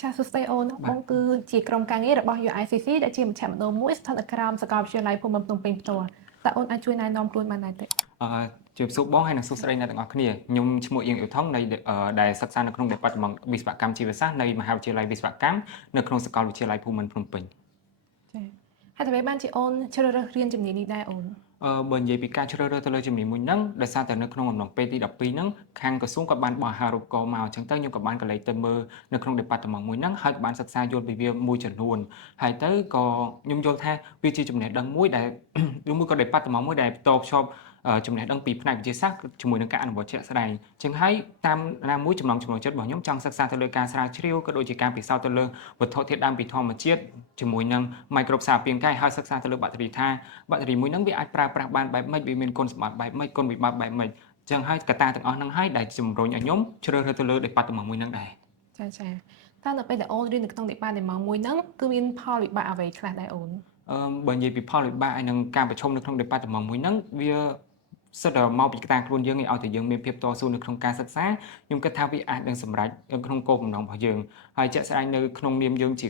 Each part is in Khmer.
ចាសួស្តីអូនបងគឺជាក្រុមការងាររបស់ UICC ដែលជាមជ្ឈមណ្ឌលមួយស្ថិតនៅក្រោមសាកលវិទ្យាល័យភូមិន្ទភ្នំពេញផ្ទាល់តើអូនអាចជួយណែនាំខ្លួនបានដែរទេជំរាបសួរបងហើយនិងសួស្តីអ្នកទាំងអស់គ្នាខ្ញុំឈ្មោះអៀងអ៊ីវថងនៃដែលសិក្សានៅក្នុង Department វិស្វកម្មជីវសាស្ត្រនៃមហាវិទ្យាល័យវិស្វកម្មនៅក្នុងសាកលវិទ្យាល័យភូមិន្ទភ្នំពេញចាហេតុអ្វីបានជាអូនជ្រើសរើសរៀនជំនាញនេះដែរអូនបើនិយាយពីការជ្រើសរើសទៅលើជំនាញមួយហ្នឹងដោយសារតែនៅក្នុងអំឡុងពេលទី12ហ្នឹងខាងក្រសួងក៏បានបោះអាហារូបករណ៍មកអញ្ចឹងទៅខ្ញុំក៏បានកលេចទៅមើលនៅក្នុង Department មួយហ្នឹងហើយក៏បានសិក្សាយល់ពីវាមួយចំនួនហើយទៅក៏ខ្ញុំយល់ថាវាជាចំណេះដឹងមួយដែលឬមួយក៏ Department មួយដែលបន្តភ្ជាប់ចំណេះដឹងពីផ្នែកវិទ្យាសាស្ត្រជាមួយនឹងការអនុវត្តជាក់ស្ដែងអញ្ចឹងហើយតាមណាមួយចំណង់ចំណូលចិត្តរបស់ខ្ញុំចង់សិក្សាទៅលើការស្រាវជ្រាវក៏ដូចជាការពិសោធន៍ទៅលើវត្ថុធាតុដើមពីធម្មជាតិជាមួយនឹងម៉ៃក្រូបសារពាង្គកាយហើយសិក្សាទៅលើបាក់តេរីថាបាក់តេរីមួយហ្នឹងវាអាចប្រើប្រាស់បានបែបម៉េចវាមានគុណសម្បត្តិបែបម៉េចគុណវិបត្តិបែបម៉េចអញ្ចឹងហើយកត្តាទាំងអស់ហ្នឹងហើយដែលជំរុញឲ្យខ្ញុំជ្រើសរើសទៅលើ Department មួយហ្នឹងដែរចាតើនៅពេលដែលអូនរៀននៅក្នុង Department មួយហ្នឹងគឺមានផលវិបាកអ្វីខ្លះដែរអូនបើនិយាយពីផលវិបាកហើយនឹងការប្រឈមនៅក្នុង Department មួយហ្នឹងវាសិតតែមកពីកត្តាខ្លួនយើងឯងឲ្យតែយើងមានភាពតស៊ូនៅក្នុងការសិក្សាខ្ញុំគិតថាវាអាចនឹងសម្រេចក្នុងគោលបំណងរបស់យើងហើយជាក់ស្ដែងនៅក្នុងនាមយើងជា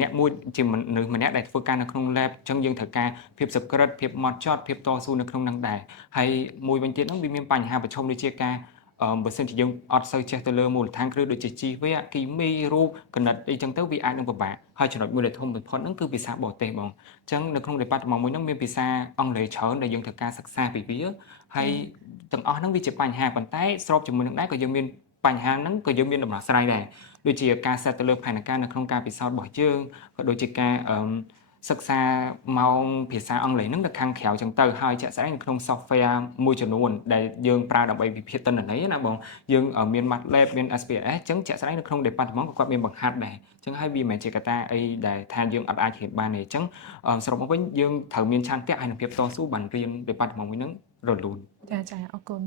អ្នកមួយជាមនុស្សម្នាក់ដែលធ្វើការនៅក្នុង lab អញ្ចឹងយើងត្រូវការភាពសុក្រិតភាពហ្មត់ចត់ភាពតស៊ូនៅក្នុងហ្នឹងដែរហើយមួយវិញទៀតហ្នឹងវាមានបញ្ហាប្រឈមដូចជាការបើសិនជាយើងអត់សូវចេះទៅលើមូលដ្ឋានគ្រឹះដូចជាជីវៈគីមីរូបគណិតអីចឹងទៅវាអាចនឹងពិបាកហើយចំណុចមួយដែលធំបំផុតហ្នឹងគឺភាសាបរទេសបងអញ្ចឹងនៅក្នុង Department មួយហ្នឹងមានភាសាអង់គ្លេសច្រើនដែលយើងត្រូវការសិក្សាពីវាហើយទាំងអស់ហ្នឹងវាជាបញ្ហាប៉ុន្តែស្របជាមួយនឹងដែរក៏យើងមានបញ្ហាហ្នឹងក៏យើងមានដំណោះស្រាយដែរដូចជាការសេតទៅលើផែនការនៅក្នុងការពិសោធន៍របស់យើងក៏ដូចជាការសិក្សាម៉ោងភាសាអង់គ្លេសហ្នឹងនៅខាងក្រៅចឹងទៅហើយជាក់ស្ដែងនៅក្នុង software មួយចំនួនដែលយើងប្រើដើម្បីវិភាគទិន្នន័យណាបងយើងមាន MATLAB មាន SPSS ចឹងជាក់ស្ដែងនៅក្នុង Department ក៏គាត់មានបង្ហាត់ដែរចឹងហើយវាមិនមែនជាកត្តាអីដែលថាយើងអត់អាចរៀនបានទេចឹងសរុបមកវិញយើងត្រូវមានឆន្ទៈហើយនឹងភាពតស៊ូបានរៀន Department មួយហ្នឹងរលូនចាអរគុណ